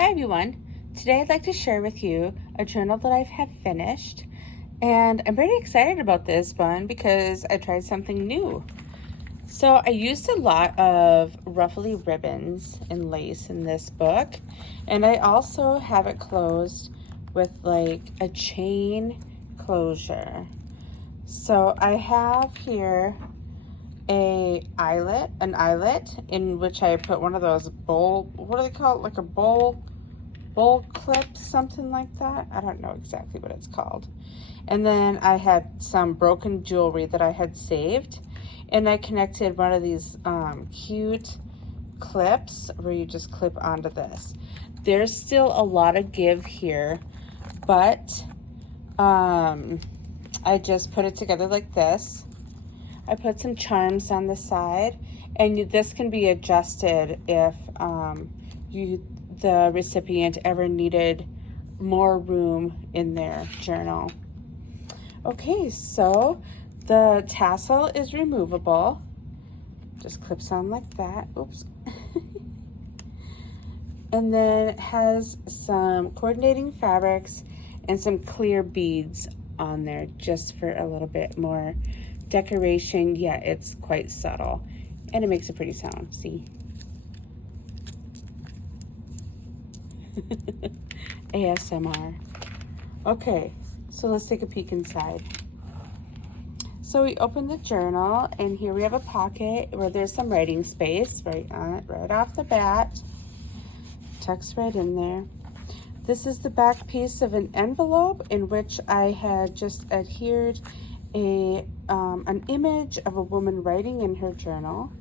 Hi everyone. Today I'd like to share with you a journal that I have finished, and I'm very excited about this one because I tried something new. So I used a lot of ruffly ribbons and lace in this book, and I also have it closed with like a chain closure. So I have here an eyelet in which I put one of those bowl, what do they call it? Like a bowl clip, something like that. I don't know exactly what it's called. And then I had some broken jewelry that I had saved, and I connected one of these cute clips where you just clip onto this. There's still a lot of give here, but I just put it together like this. I put some charms on the side, and this can be adjusted if the recipient ever needed more room in their journal. Okay, so the tassel is removable. Just clips on like that. Oops. And then it has some coordinating fabrics and some clear beads on there just for a little bit more decoration. Yeah, it's quite subtle and it makes a pretty sound. See? ASMR. Okay, so let's take a peek inside. So we open the journal, and here we have a pocket where there's some writing space right off the bat. Tucks right in there. This is the back piece of an envelope in which I had just adhered an image of a woman writing in her journal.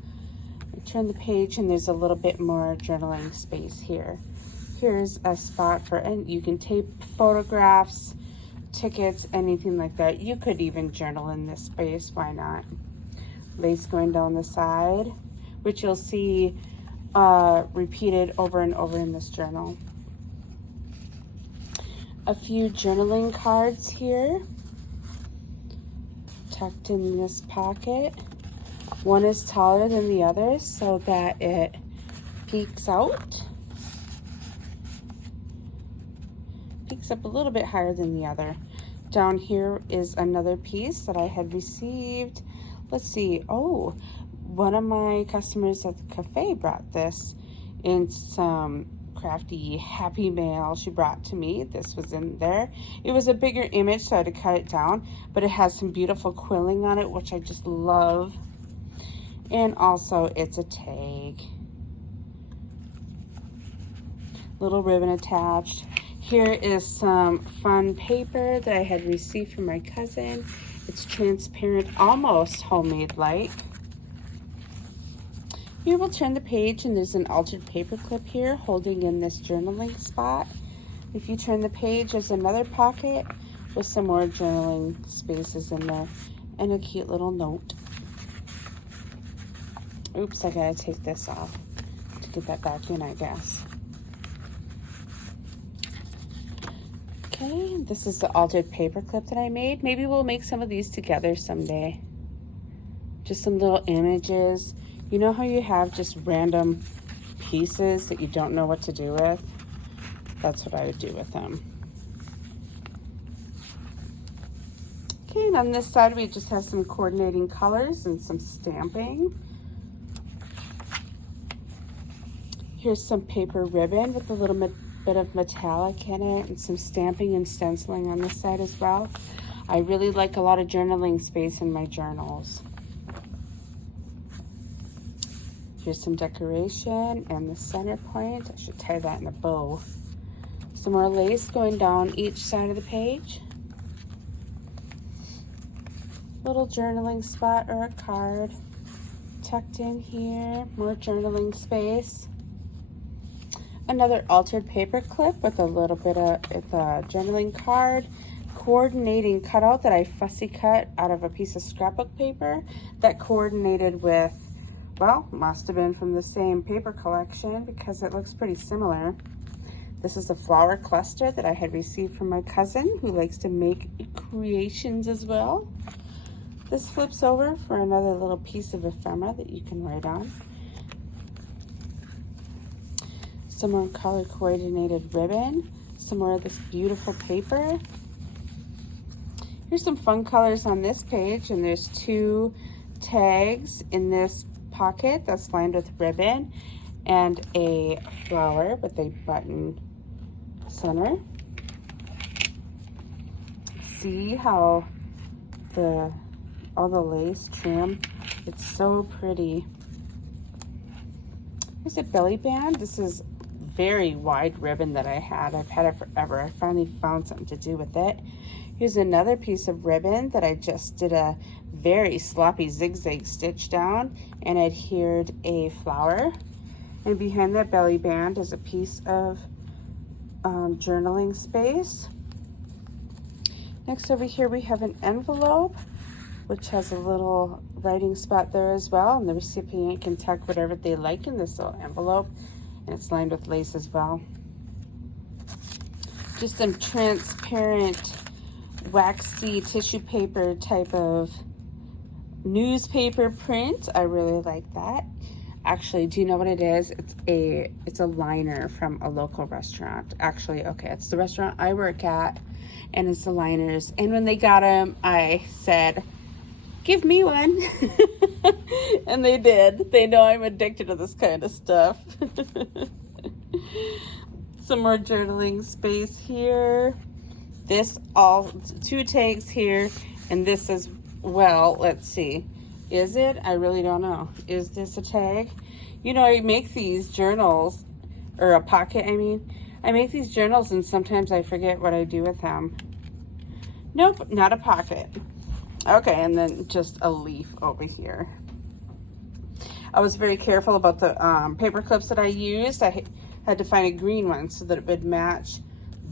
I turn the page and there's a little bit more journaling space here. Here's a spot for, and you can tape photographs, tickets, anything like that. You could even journal in this space, why not? Lace going down the side, which you'll see repeated over and over in this journal. A few journaling cards here, tucked in this pocket. One is taller than the other so that it peeks out. Peeks up a little bit higher than the other. Down here is another piece that I had received. Let's see. Oh, one of my customers at the cafe brought this in some crafty happy mail she brought to me. This was in there. It was a bigger image, so I had to cut it down, but it has some beautiful quilling on it, which I just love. And also it's a tag. Little ribbon attached. Here is some fun paper that I had received from my cousin. It's transparent, almost homemade-like. Here we'll turn the page, and there's an altered paper clip here holding in this journaling spot. If you turn the page, there's another pocket with some more journaling spaces in there and a cute little note. Oops, I gotta take this off to get that back in, I guess. Okay, this is the altered paper clip that I made. Maybe we'll make some of these together someday. Just some little images. You know how you have just random pieces that you don't know what to do with? That's what I would do with them. Okay, and on this side we just have some coordinating colors and some stamping. Here's some paper ribbon with a little bit of metallic in it and some stamping and stenciling on this side as well. I really like a lot of journaling space in my journals. Here's some decoration and the center point. I should tie that in a bow. Some more lace going down each side of the page. Little journaling spot or a card tucked in here. More journaling space. Another altered paper clip with a little bit of a journaling card. Coordinating cutout that I fussy cut out of a piece of scrapbook paper that coordinated with, well, must have been from the same paper collection because it looks pretty similar. This is a flower cluster that I had received from my cousin who likes to make creations as well. This flips over for another little piece of ephemera that you can write on. some more color coordinated ribbon, some more of this beautiful paper. Here's some fun colors on this page, and there's 2 tags in this pocket that's lined with ribbon and a flower with a button center. See how all the lace trim, it's so pretty. Here's a belly band. This is very wide ribbon that I've had it forever. I finally found something to do with it. Here's another piece of ribbon that I just did a very sloppy zigzag stitch down and adhered a flower. And behind that belly band is a piece of journaling space. Next over here we have an envelope, which has a little writing spot there as well, and the recipient can tuck whatever they like in this little envelope, and it's lined with lace as well. Just some transparent waxy tissue paper type of newspaper print. I really like that. Actually, do you know what it is? It's a liner from a local restaurant. Actually, okay, it's the restaurant I work at, and it's the liners. And when they got them, I said, give me one. And they did. They know I'm addicted to this kind of stuff. Some more journaling space here. This all 2 tags here, and this as well. Let's see. Is it? I really don't know. Is this a tag? You know, I make these journals, or a pocket, I mean. I make these journals and sometimes I forget what I do with them. Nope, not a pocket. Okay, and then just a leaf over here. I was very careful about the paper clips that I used. I had to find a green one so that it would match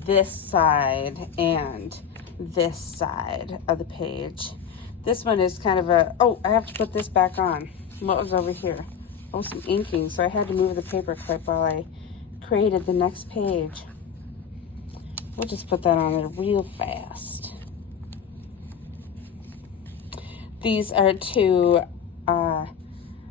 this side and this side of the page. This one is kind of a, oh, I have to put this back on. What was over here? Oh, some inking, so I had to move the paper clip while I created the next page. We'll just put that on there real fast. These are 2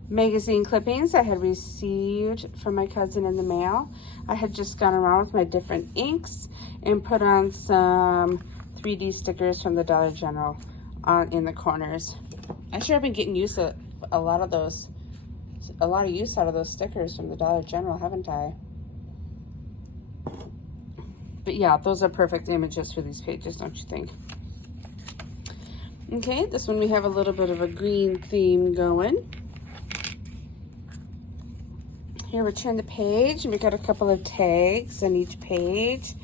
magazine clippings I had received from my cousin in the mail. I had just gone around with my different inks and put on some 3D stickers from the Dollar General in the corners. I'm sure I've been getting used to a lot of use out of those stickers from the Dollar General, haven't I? But yeah, those are perfect images for these pages, don't you think? Okay, this one we have a little bit of a green theme going. Here we turn the page and we got a couple of tags on each page,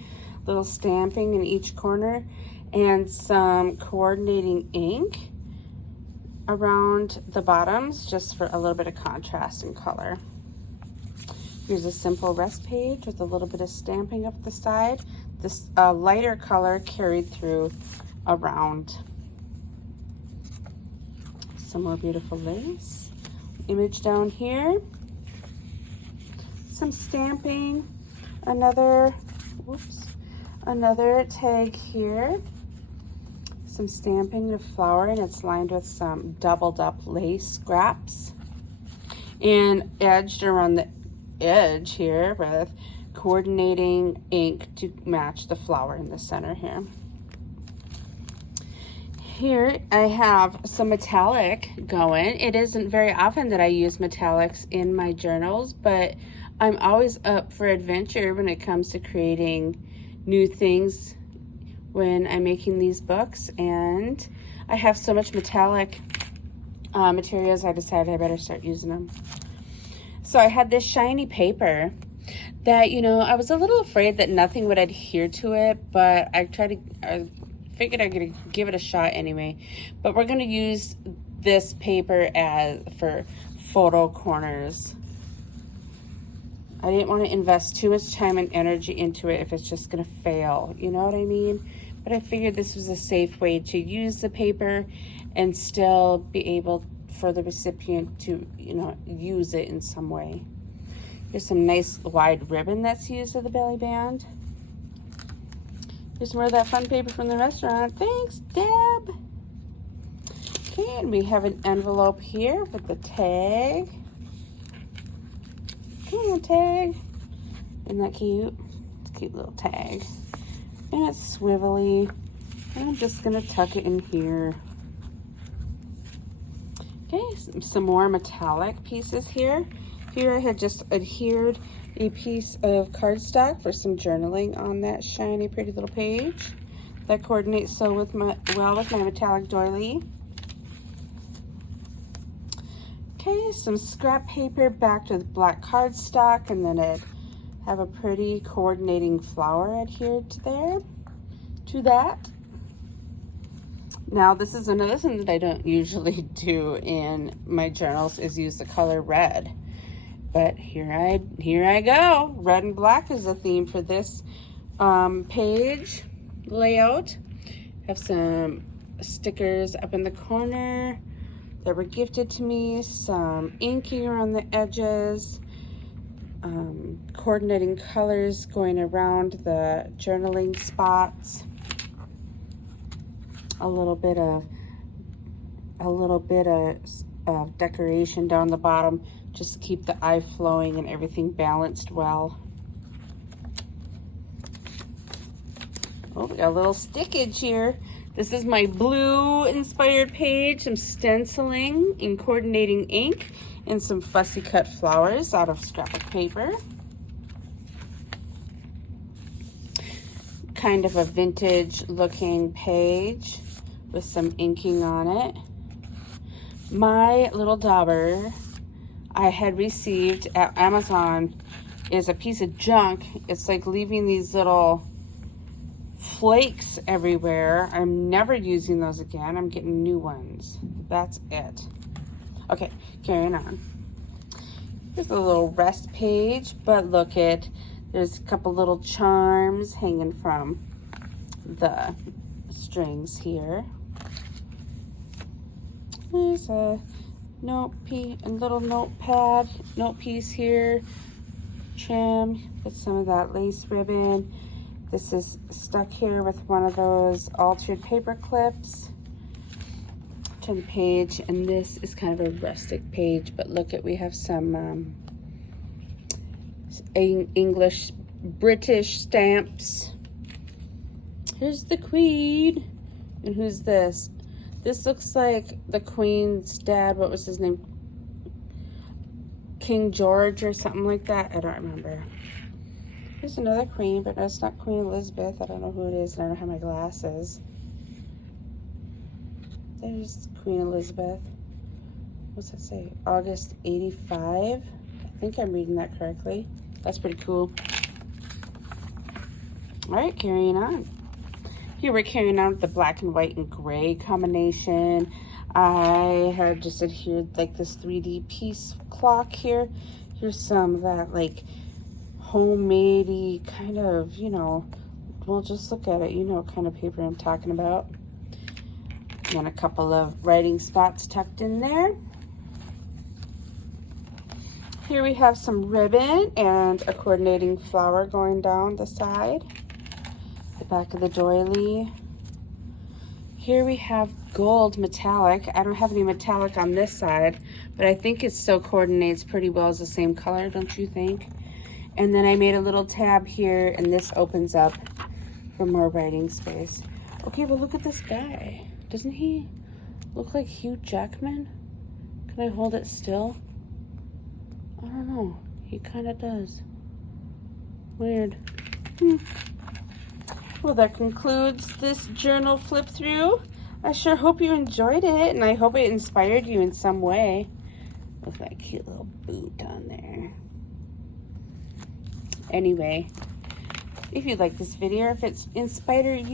little stamping in each corner, and some coordinating ink around the bottoms just for a little bit of contrast and color. Here's a simple rest page with a little bit of stamping up the side. This lighter color carried through around. Some more beautiful lace. Image down here. Some stamping. Another tag here. Some stamping of flower, and it's lined with some doubled up lace scraps. And edged around the edge here with coordinating ink to match the flower in the center here. Here I have some metallic going. It isn't very often that I use metallics in my journals, but I'm always up for adventure when it comes to creating new things when I'm making these books, and I have so much metallic materials, I decided I better start using them. So I had this shiny paper that, you know, I was a little afraid that nothing would adhere to it, but I figured I'd give it a shot anyway. But we're gonna use this paper for photo corners. I didn't want to invest too much time and energy into it if it's just gonna fail, you know what I mean? But I figured this was a safe way to use the paper and still be able for the recipient to, you know, use it in some way. Here's some nice wide ribbon that's used at the belly band. Here's more of that fun paper from the restaurant. Thanks, Deb. Okay, and we have an envelope here with the tag. Come on, tag. Isn't that cute? It's a cute little tag. And it's swivelly. And I'm just gonna tuck it in here. Okay, some more metallic pieces here. Here I had just adhered a piece of cardstock for some journaling on that shiny, pretty little page. That coordinates so with well with my metallic doily. Okay, some scrap paper backed with black cardstock, and then it have a pretty coordinating flower adhered to that. Now, this is another thing that I don't usually do in my journals is use the color red. But here I go. Red and black is the theme for this page layout. Have some stickers up in the corner that were gifted to me, some inking around the edges, coordinating colors going around the journaling spots. A little bit of decoration down the bottom, just to keep the eye flowing and everything balanced well. Oh, we got a little stickage here. This is my blue inspired page, some stenciling in coordinating ink, and some fussy cut flowers out of scrapbook paper. Kind of a vintage looking page with some inking on it. My little dauber I had received at Amazon is a piece of junk. It's like leaving these little flakes everywhere. I'm never using those again. I'm getting new ones. That's it. Okay, carrying on. Here's a little rest page, but look it. There's a couple little charms hanging from the strings here. There's a little notepad, note piece here, trim with some of that lace ribbon. This is stuck here with one of those altered paper clips. Turn the page, and this is kind of a rustic page, but look at, we have some British stamps. Here's the Queen. And who's this? This looks like the Queen's dad. What was his name? King George or something like that. I don't remember. Here's another queen, but that's not Queen Elizabeth. I don't know who it is, and I don't have my glasses. There's Queen Elizabeth. What's that say? August 85. I think I'm reading that correctly. That's pretty cool. All right, carrying on. Here we're carrying on with the black and white and gray combination. I had just adhered like this 3D piece clock here. Here's some of that like homemade-y kind of, you know, well, just look at it. You know what kind of paper I'm talking about. And a couple of writing spots tucked in there. Here we have some ribbon and a coordinating flower going down the side. The back of the doily. Here we have gold metallic. I don't have any metallic on this side, but I think it still coordinates pretty well as the same color, don't you think? And then I made a little tab here, and this opens up for more writing space. Okay, well, look at this guy. Doesn't he look like Hugh Jackman? Can I hold it still? I don't know. He kind of does. Weird. Well, that concludes this journal flip through. I sure hope you enjoyed it, and I hope it inspired you in some way. Look at that cute little boot on there. Anyway, if you like this video, or if it's inspired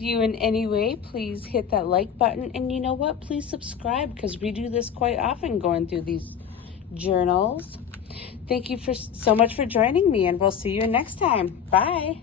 you in any way, please hit that like button. And you know what? Please subscribe, because we do this quite often, going through these journals. Thank you so much for joining me, and we'll see you next time. Bye.